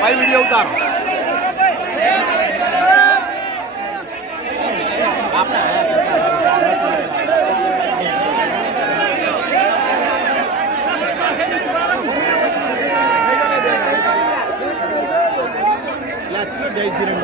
ભાઈ વિડીયો ઉતારો જય શ્રી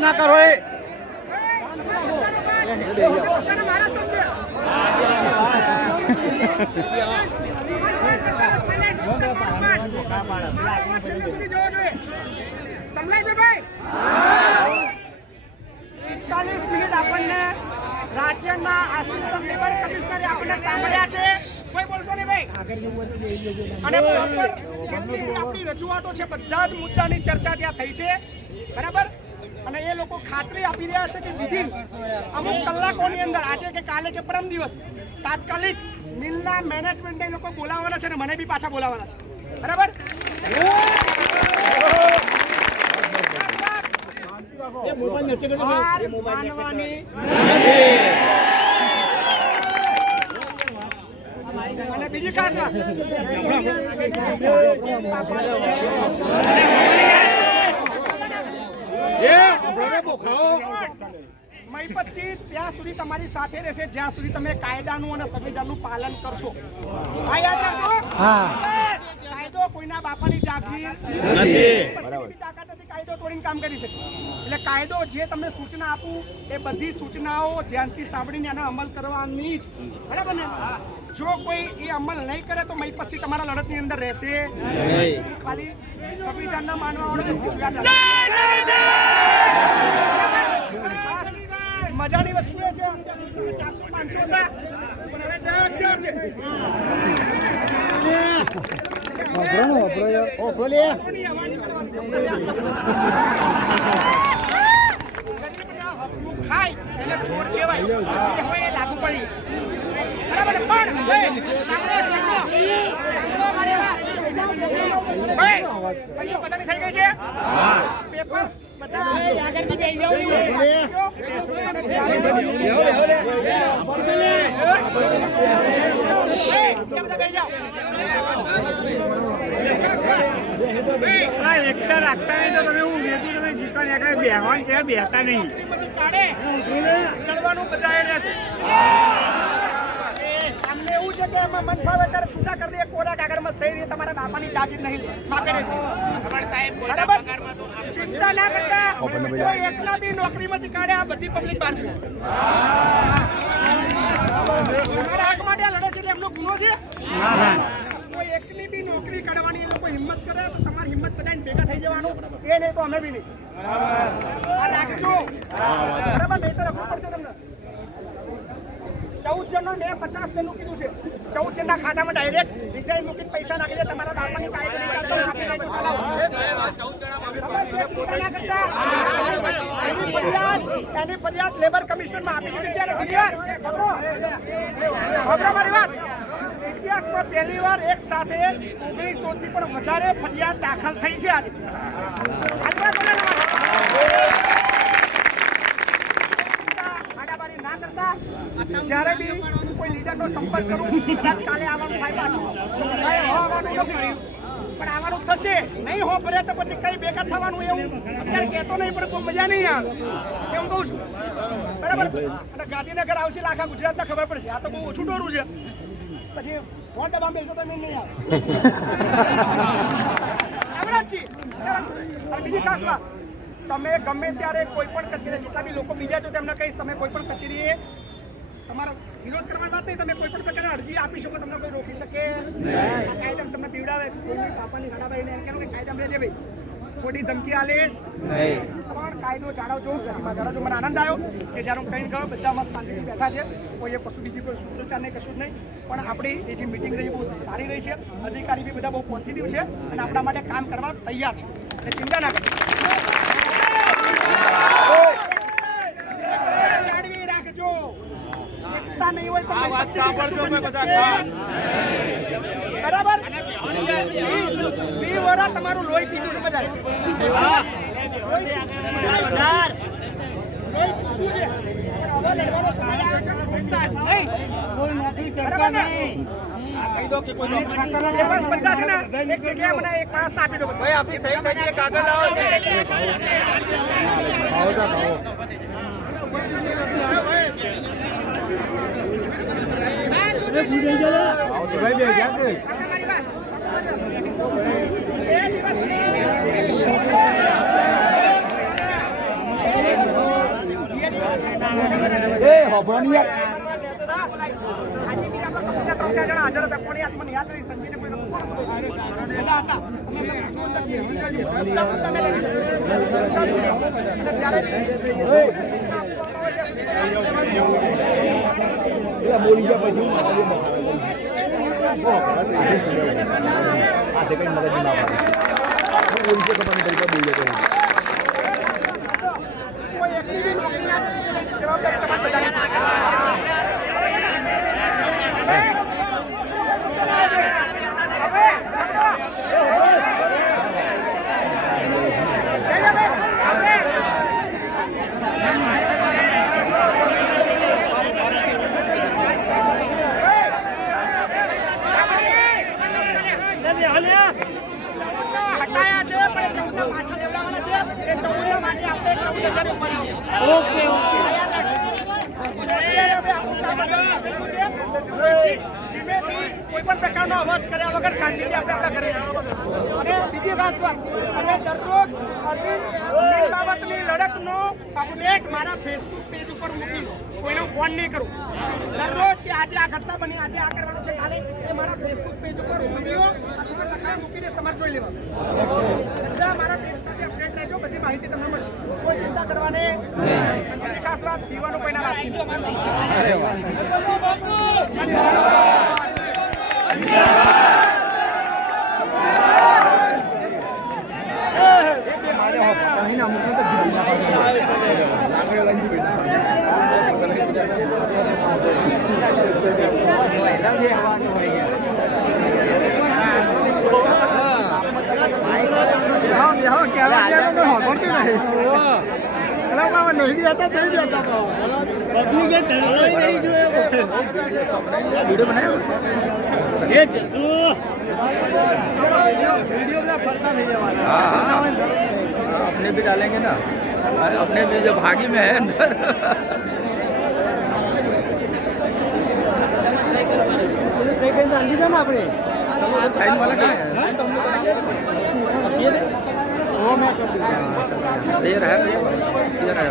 ના કરો મિનિટ આપણને રાજ્યના આસિસ્ટન્ટ લેબર કમિશનરે આપણને સાંભળ્યા છે. કોઈ બોલતો નહીં ભાઈ. અને પ્રોપર જેટલી આપણી રજૂઆતો છે બધા જ મુદ્દાની ચર્ચા ત્યાં થઈ છે, બરાબર. અને એ લોકો ખાતરી આપી રહ્યા છે કે વિધિન અમુક કલાકોની અંદર આજે કે કાલે કે પરમ દિવસ તાત્કાલિક મિલના મેનેજમેન્ટને એ લોકો બોલાવવાના છે અને મને બી પાછા બોલાવવાના છે, બરાબર. અને બીજી ખાસ વાત મહીપતસિંહ ત્યાં સુધી તમારી સાથે રહેશે જ્યાં સુધી તમે કાયદાનું અને સંવિધાનનું પાલન કરશો. કાયદો કોઈના બાપાની જાગીર નથી, તાકાત નથી કાયદો તોડીને કામ કરી શકે. એટલે કાયદો જે તમને સૂચના આપું એ બધી સૂચનાઓ ધ્યાનથી સાંભળીને એનો અમલ કરવાની જ, બરાબર ને. જો કોઈ એ અમલ નહીં કરે તો મહીપતસિંહ તમારા લડતની અંદર રહેશે. ખાલી સંવિધાનના માનવા મજાની વસ્તુ એ છે 400-500 હતા પણ હવે 10,000 ખાય એટલે ચોર કહેવાય લાગુ પડી, બરાબર. પણ બધાની થઈ ગઈ છે પેપર્સ બધા આગળથી જઈ જાવ. એકતા રાખતા નહીં તો તમે હું તમે જીતો ને બેહવાન છે બેહતા નહીં લડવાનું બધા રહેશે. અમને એવું છે કે એમાં મન ફાવે ત્યારે છૂટા કરી દે કોરા કાગળમાં સહી રહી તમારા બાપાની જાગીર નહીં માગે રહે, બરાબર. ચિંતા ના કરતા કોઈ એકલા બી નોકરીમાંથી કાઢે આ બધી પબ્લિક બહાર છે. તમારા હક માટે લડે છે એટલે એમનો ગુનો છે. કોઈ એકલી બી નોકરી કાઢવાની એ લોકો હિંમત કરે તો તમારી હિંમત બધાને ભેગા થઈ જવાનું, એ નહીં તો અમે બી નહીં. આ રાખજો, બરાબર. નહીં તો રખવું પડશે તમને. 14 જણનો મેં 50 જણનું કીધું છે. 14 જણના ખાતામાં ડાયરેક્ટ ડિઝાઇન મૂકીને પૈસા નાખી દે. તમારા બાપાની કાયદાની ચાલતો આપી દે તો એની ફરિયાદ લેબર કમિશનમાં આપી દીધી છે. અને મારી વાત ઇતિહાસમાં પહેલી વાર એક સાથે 1900 થી પણ વધારે ફરિયાદ દાખલ થઈ છે. આજે જ્યારે બી કોઈ લીડરનો સંપર્ક કરું કદાચ કાલે આવવાનું થાય પાછું આવવાનું નથી. પણ આવવાનું થશે નહીં હો ભરે તો પછી કઈ ભેગા થવાનું એવું અત્યારે કહેતો નહીં પણ કોઈ મજા નહીં આવે એવું કહું છું બરાબર અને ગાંધીનગર આવશે એટલે આખા ગુજરાતને ખબર પડશે આ તો બહુ ઓછું ડોરું છે પછી ફોન ડબ્બા બેસતો તો નહીં આવે આવડા જ છીએ અને બીજી ખાસ વાત તમે ગમે ત્યારે કોઈ પણ કચેરી જેટલા બી લોકો બીજા છો તેમને કહીશ તમે કોઈ પણ કચેરીએ તમારો વિરોધ કરવાની વાત નહીં તમે કોઈ પણ પ્રકારની અરજી આપી શકો તમને કોઈ રોકી શકે આ કાયદા તમને પીવડાવે કોઈ પાપાની ગાડાભાઈને એમ કહેવું કે કાયદા રહેજે ભાઈ ખોટી ધમકી આલેશ પણ કાયદો જાળવજો ગતિમાં જાળવજો મને આનંદ આવ્યો કે જ્યારે હું કહીને ગયો બધા મસ્ત શાંતિથી બેઠા છે કોઈએ કશું બીજી કોઈ સૂત્રોચ્ચાર નહીં કશું જ નહીં પણ આપણી એ જે મિટિંગ રહી બહુ સારી રહી છે અધિકારી બી બધા બહુ પોઝિટિવ છે અને આપણા માટે કામ કરવા તૈયાર છે એટલે ચિંતા ના કરો જાળવી રાખજો એકતા નહીં હોય તો વાત સાંભળજો બરાબર 20 વર્ષ તમારું લોહી પીધું છે બધા લોહી શું છે હવે લડવાનો સમય આવ્યો છે છોડતા નહીં કોઈ નથી ચડતા નહીં કહી દો કે કોઈ બસ બધા છે ને એક જગ્યાએ મને એક માણસ આપી દો ભાઈ આપણી સહી થઈ ગઈ કાગળ લાવો બોલી ગયા પછી કોઈ પણ પ્રકારનો અવાજ કર્યા વગર શાંતિથી આપણે આપણા ઘરે અને બીજી વાત હવે દરરોજ બાબતની લડતનો અપડેટ મારા ફેસબુક પેજ ઉપર મૂકીશ કોઈનો ફોન નહીં કરું દરરોજ કે આજે આ ઘટના બની આજે આ કરવાનું છે કાલે એ મારા ફેસબુક પેજ ઉપર વિડીયો લખાવી મૂકીને તમારે જોઈ લેવાનું બધા મારા પેજ પરથી અપડેટ લેજો બધી માહિતી તમને મળશે કોઈ ચિંતા કરવાની બીજી ખાસ વાત પીવાનું કોઈના રાખી अपने भी डालेंगे ना अपने भी जो भागी में है अंदर साइन वाला क्या है क्लियर है क्लियर है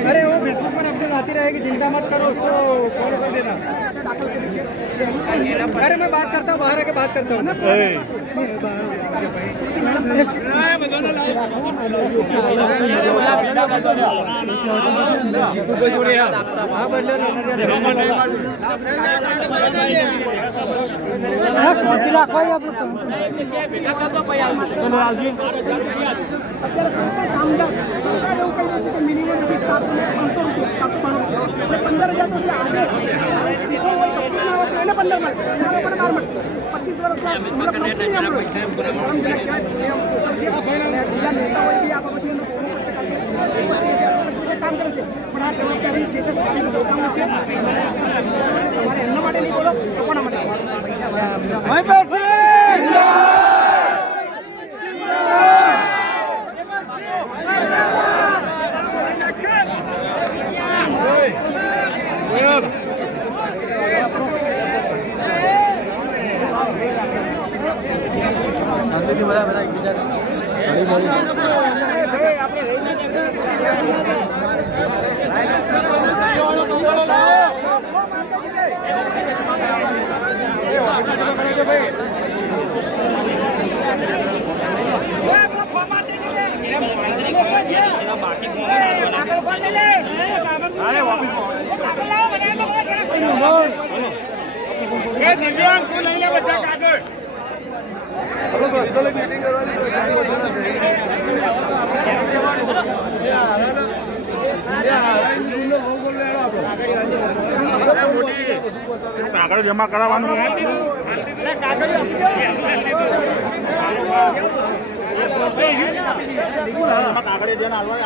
अरे वो फेसबुक पर अपडेट आती रहेगी चिंता मत करो उसको फॉलो कर देना अरे मैं बात करता हूँ बाहर आके बात करता हूँ કામદાર સરકાર એવું કહી દે છે કે મિનિમમ 700 રૂપિયા 15,000 તો જે આજે સીધો હોય તો ના હોય તો એને 15 મળે એના લોકોને 12 મળે 25 વર્ષ મતલબ નોકરી આપણો બીજા નેતા હોય બી આ બાબતે કામ કરે છે પણ આ જવાબદારી જે તે સારી પોતાનું છે તમારે એમના માટે નહીં બોલો તો કોના માટે દિવ્યાંગ તું લઈને બધા કાગળ કાગળ જમા કરાવવાનું કાગળ જેને હાલવા